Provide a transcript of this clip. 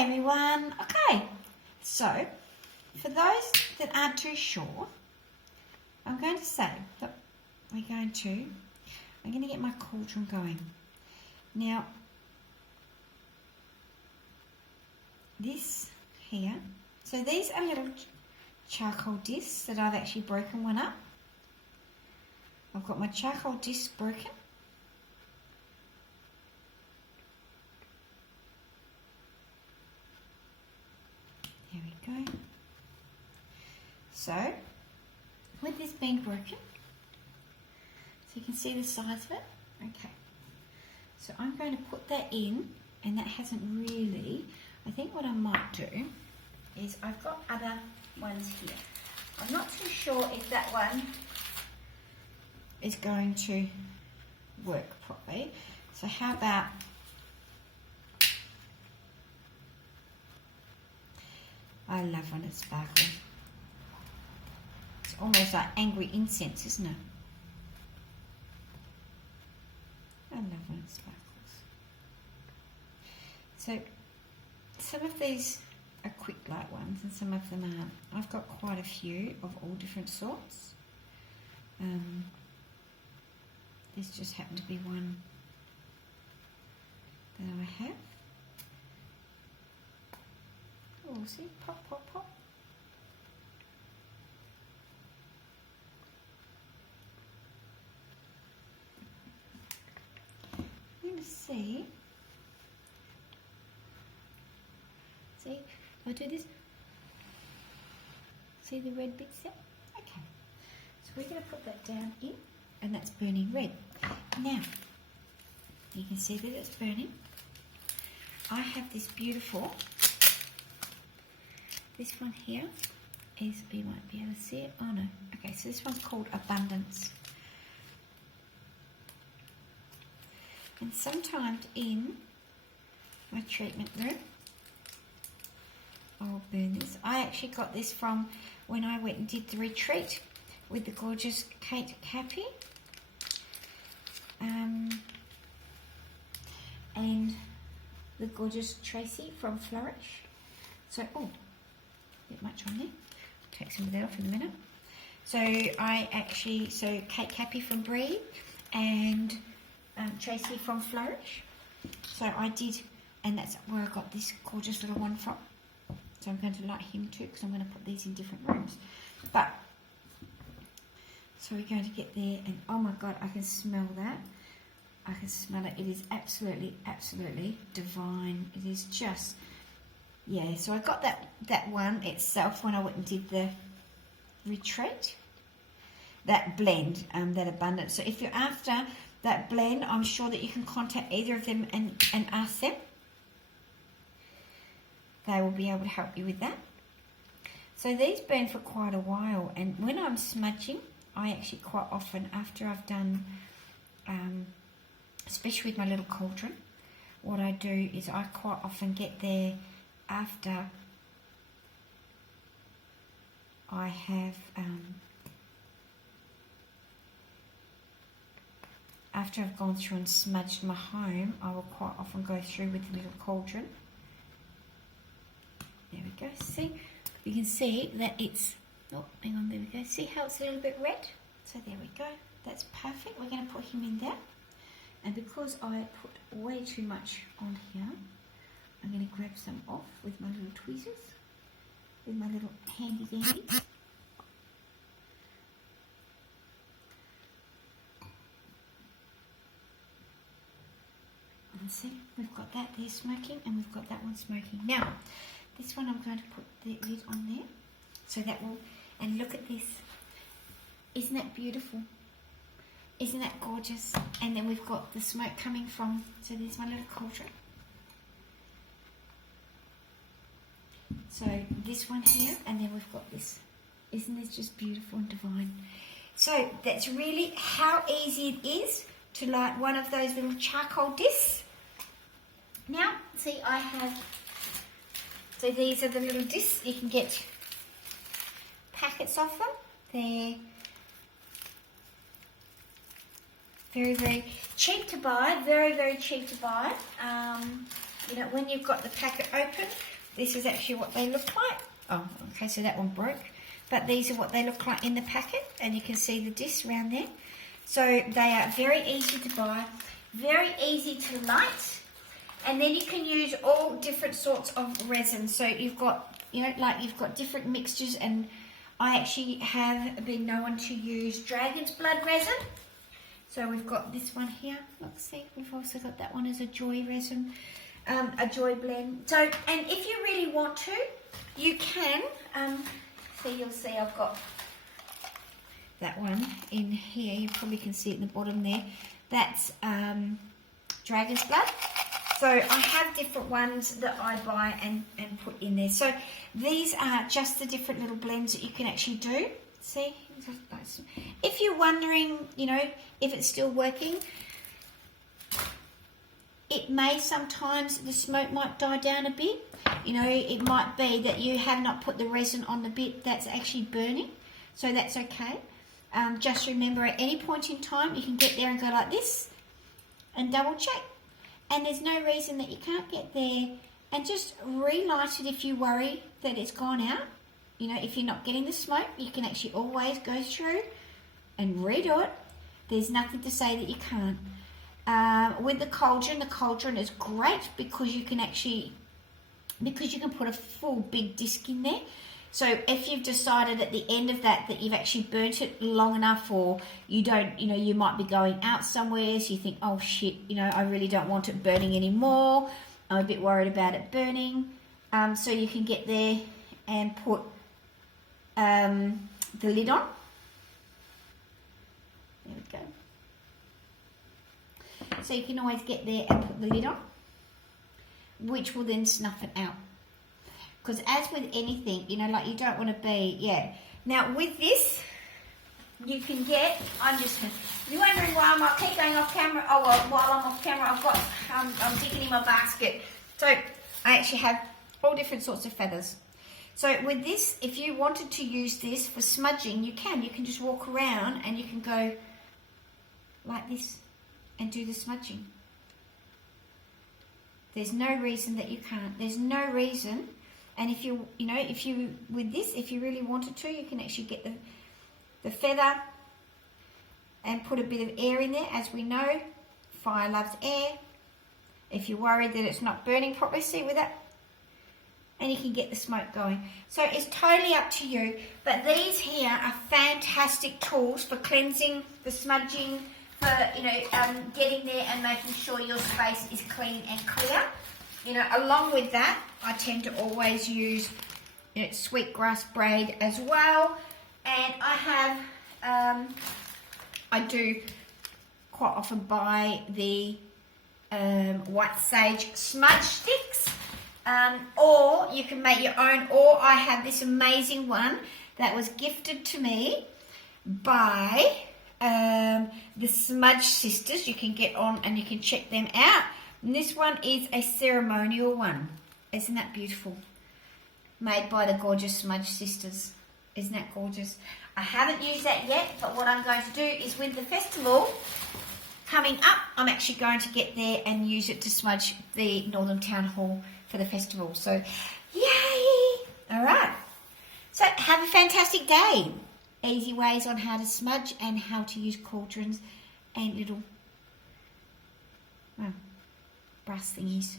Hi everyone. Okay, so for those that aren't too sure, I'm going to say that I'm going to get my cauldron going. Now, this here, so these are little charcoal discs that I've actually broken one up. I've got my charcoal disc broken. There we go. So, with this being broken, so you can see the size of it. Okay. So I'm going to put that in, and that hasn't really, I think what I might do is I've got other ones here. I'm not too sure if that one is going to work properly. So how about I love when it sparkles. It's almost like angry incense, isn't it? I love when it sparkles. So some of these are quick light ones and some of them aren't. I've got quite a few of all different sorts. This just happened to be one that I have. Oh, see, pop, pop, pop. I'm going to see. See, if I do this, see the red bits there? Okay, so we're going to put that down in, and that's burning red. Now, you can see that it's burning. I have this beautiful, this one here is, you won't be able to see it, oh no, okay, so this one's called Abundance. And sometimes in my treatment room, I'll burn this. I actually got this from when I went and did the retreat with the gorgeous Kate Cappy. And the gorgeous Tracy from Flourish. So, oh, a bit much on there. I'll take some of that off in a minute. So so Kate Cappy from Breathe and Tracy from Flourish. So I did, and that's where I got this gorgeous little one from. So I'm going to light him too, because I'm going to put these in different rooms. But, so we're going to get there, and oh my God, I can smell that. I can smell it. It is absolutely, absolutely divine. It is just, yeah. So I got that one itself when I went and did the retreat. That blend, that Abundance. So if you're after that blend, I'm sure that you can contact either of them and ask them. They will be able to help you with that. So these burn for quite a while, and when I'm smudging, I actually quite often, after I've done, especially with my little cauldron, what I do is I quite often get there after I have, after I've gone through and smudged my home, I will quite often go through with the little cauldron. There we go. See, you can see that it's, oh, hang on, there we go. See how it's a little bit red? So there we go. That's perfect. We're going to put him in there. And because I put way too much on here, I'm going to grab some off with my little tweezers, with my little handy dandy. And see, we've got that there smoking, and we've got that one smoking. Now, this one I'm going to put the lid on there, so that will, and look at this. Isn't that beautiful? Isn't that gorgeous? And then we've got the smoke coming from, so there's my little cauldron. So this one here, and then we've got this. Isn't this just beautiful and divine? So that's really how easy it is to light one of those little charcoal discs. Now, see, I have, so these are the little discs. You can get packets of them. They're very, very cheap to buy. Very, very cheap to buy. you know, when you've got the packet open, this is actually what they look like. Oh, okay, so that one broke. But these are what they look like in the packet, and you can see the discs around there. So they are very easy to buy, very easy to light, and then you can use all different sorts of resin. So you've got, you know, like you've got different mixtures, and I actually have been known to use dragon's blood resin. So we've got this one here. Look, see, we've also got that one as a joy resin, a joy blend. So, and if you really want to, you can. So you'll see I've got that one in here. You probably can see it in the bottom there. That's dragon's blood. So I have different ones that I buy and put in there. So these are just the different little blends that you can actually do. See, if you're wondering, you know, if it's still working, it may sometimes, the smoke might die down a bit. You know, it might be that you have not put the resin on the bit that's actually burning. So that's okay. Just remember, at any point in time, you can get there and go like this and double check. And there's no reason that you can't get there. And just relight it if you worry that it's gone out. You know, if you're not getting the smoke, you can actually always go through and redo it. There's nothing to say that you can't. With the cauldron is great because you can actually, because you can put a full big disc in there. So if you've decided at the end of that you've actually burnt it long enough, or you don't, you know, you might be going out somewhere, so you think, oh shit, you know, I really don't want it burning anymore. I'm a bit worried about it burning. So you can get there and put the lid on. There we go. So you can always get there and put the lid on, which will then snuff it out. Because as with anything, you know, like you don't want to be, yeah. Now with this, you can get, you're wondering why I keep going off camera. Oh, well, while I'm off camera, I've got, I'm digging in my basket. So I actually have all different sorts of feathers. So with this, if you wanted to use this for smudging, you can. You can just walk around and you can go like this and do the smudging. There's no reason that you can't. There's no reason. And if you, you know, if you, with this, if you really wanted to, you can actually get the feather and put a bit of air in there. As we know, fire loves air. If you're worried that it's not burning properly, see with that, and you can get the smoke going. So it's totally up to you. But these here are fantastic tools for cleansing, for smudging, for, you know, getting there and making sure your space is clean and clear. You know, along with that, I tend to always use, you know, sweetgrass braid as well. And I have, I do quite often buy the white sage smudge sticks. Or you can make your own, or I have this amazing one that was gifted to me by the Smudge Sisters. You can get on and you can check them out. And this one is a ceremonial one. Isn't that beautiful? Made by the gorgeous Smudge Sisters. Isn't that gorgeous? I haven't used that yet, but what I'm going to do is with the festival coming up, I'm actually going to get there and use it to smudge the Northern Town Hall for the festival. So, yay! All right. So, have a fantastic day. Easy ways on how to smudge and how to use cauldrons and little, well, brass thingies.